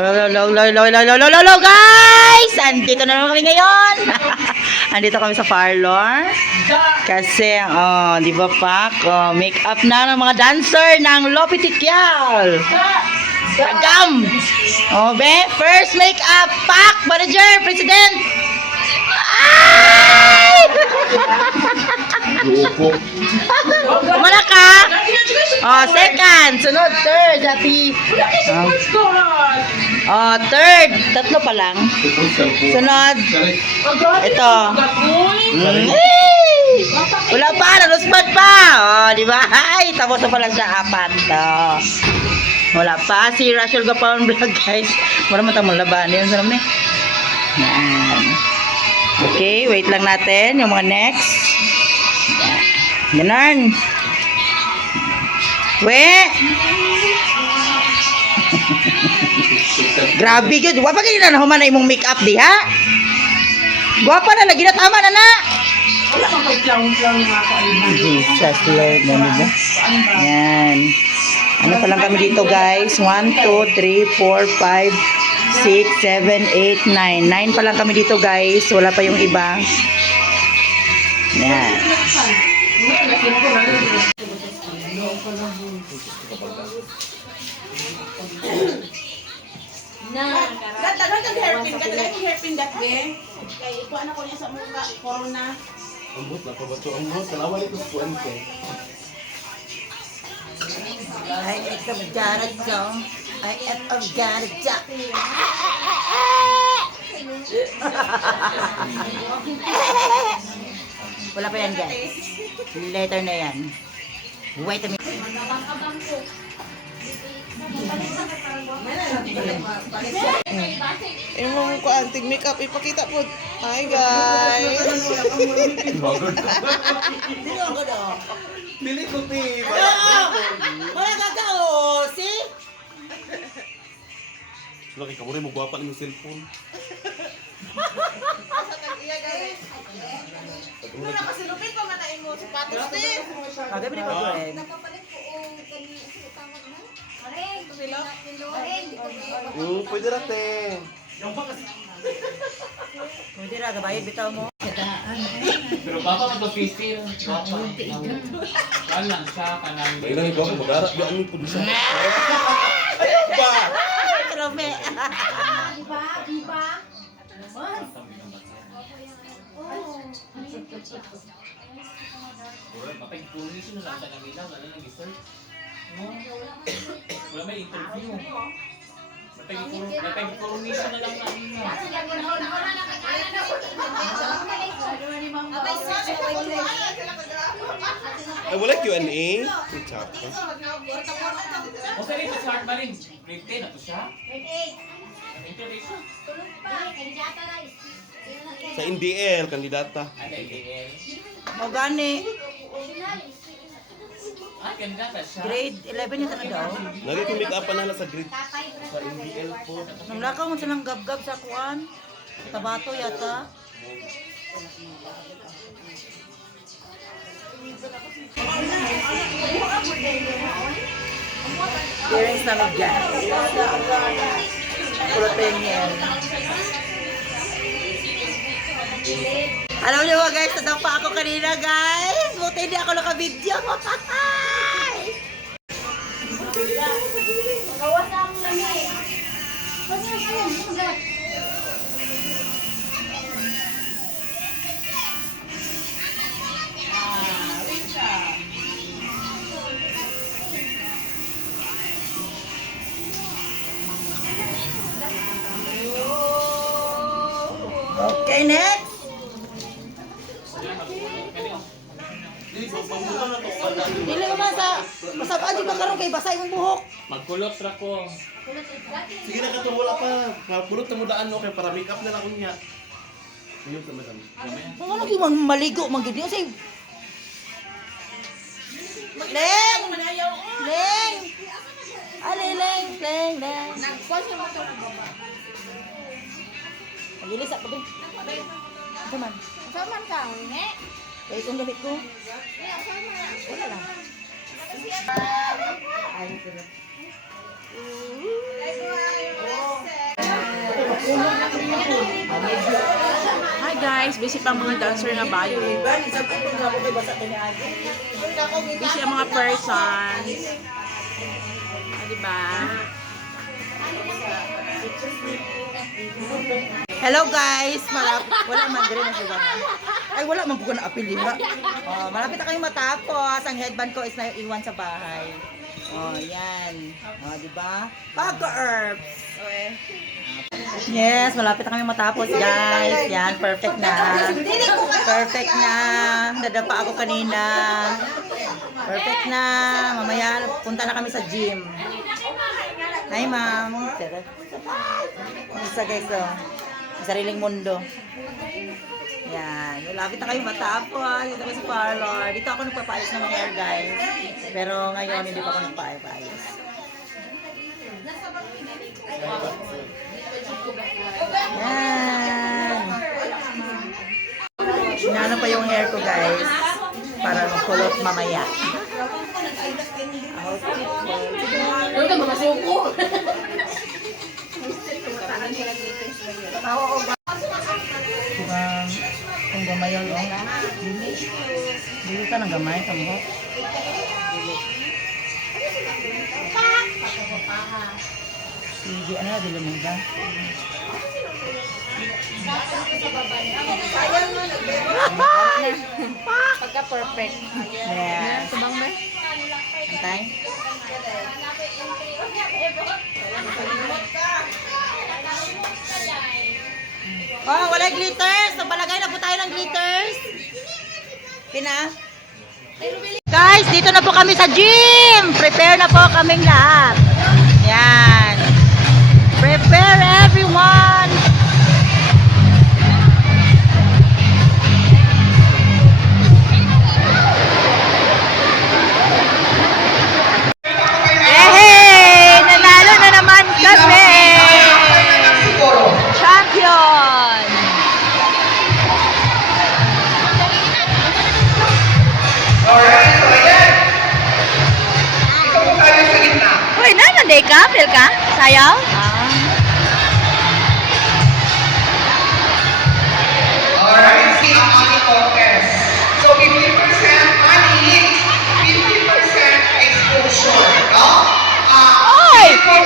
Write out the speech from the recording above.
Hello guys! Andito na naman kami ngayon. Andito kami sa parlor. Kasi, di ba pak? Make up na ng mga dancer ng Lopitikyal. Tagam! First make up, pak! Manager, president! Ay! Kumana ka? Second, sunod, third, happy. Third, tatlo pa lang. Sunod, ito. Wala pa, naluspad pa. Di ba? Ay, tapos na pala siya, apat. Wala pa, si Rachel Gapaon vlog, guys. Wala man tamang laban. Yan, sarap na. Yan. Okay, wait lang natin yung mga next. Ganon. Grabe yun. Wapa kayo na nahuman na imong make up di ha? Guwapa na, lagi na tama na na. Wala kang pagklang-klang mga kaibigan. Jesus Lord. Yan. Ano pa lang kami dito guys? 1, 2, 3, 4, 5, 6, 7, 8, 9. 9 pa lang kami dito guys. Wala pa yung iba. Yan. Dagan kang hairpin ka, dagan kang hairpin dat be. Kay ikuan ako niya sa mukha, corona. Ambot na pabato ang mo, salamat ito kuan ko. I ate of Jared Joe. I ate of Jared Joe. Wala pa yan guys. Later na yan. Wait a minute. Imong ko antig makeup ipakita po. Hi guys. Dino ako do. Pili ko ti. Wala ka ka oh. See? Laki ka mo rin mo gwapa ng cellphone. Muna kasi lupit pa manain mo sapatos din. Agad ba ko eh? Pwede natin. Pwede ra gabayad bitaw mo. Pero baka mag-feel baka lang siya kanang May nang ikaw magara di ani pud siya. Ba. Grabe. Diba? mapag police na lang tanang ilaw na lang research. Wala may interview. Mapag police na lang namin. Ay wala Q&A. Chat pa. O sa rin sa ba rin? Grade 10 na to siya? Interesting. Sa NDL kandidata. Ano AL? Mo gani. Ganda ka siya. Grade 11 yata na daw. Lagi ko make up na sa grade sa NDL po. Nang lakaw mo silang gab-gab sa kuan. Tabato yata. Parents namin dyan. Protein yan. Alam niyo ba guys, nadampa ako kanina guys. Buti hindi ako naka-video. Okay, next. Dili mo man sa masabaan di ba karon kay basa imong buhok. Magkulot ra ko. Sige na katong wala pa. Mapulot na mo daan no kay para make up na lang unya. Ayun ta madam. Mga lagi man maligo man gid say. Leng. Leng. Ali leng, leng, leng. Nagpasa mo to baba. Pagili sa pagin. Saman. Saman ka, ne? Kaya itong gamit ko. Wala lang. Ay, ito na. Hi guys, busy pa ang mga dancer na bayo. Busy ang mga persons. Ah, diba? Hello guys! Wala man din na sila. Ay, wala man ko na apili ha. Oh, malapit na kayong matapos. Ang headband ko is naiiwan sa bahay. Oh, yan. Oh, di ba? Pagka-herbs. Yes, malapit na kami matapos, guys. Yan, perfect na. Perfect na. Nadapa ako kanina. Perfect na. Mamaya, punta na kami sa gym. Hi, ma'am. Isa, guys, oh. Sariling mundo. Yan. Malapit na kayo matapos. Dito ko sa parlor. Dito ako nagpapaayos ng mga hair, guys. Pero ngayon, hindi pa ako nagpaayos. Yan. Sinano pa yung hair ko, guys. Para makulot mamaya. Diba, kung gamay yung dili ka ng gamay, kambo. Sige, ano na, dili mo ba? Pagka perfect. Yes. Tumang me? Antay. Oh, wala glitters. Napalagay na po tayo ng glitters. Pina. Guys, dito na po kami sa gym. Prepare na po kaming lahat. Yan. Prepare everyone. Hey! Nanalo na naman kami! Champion! Uy, nanday ka? Feel ka? Sayaw? Alright, see ang ating contest. So 50% money, 50% exposure, no? Oy! 50%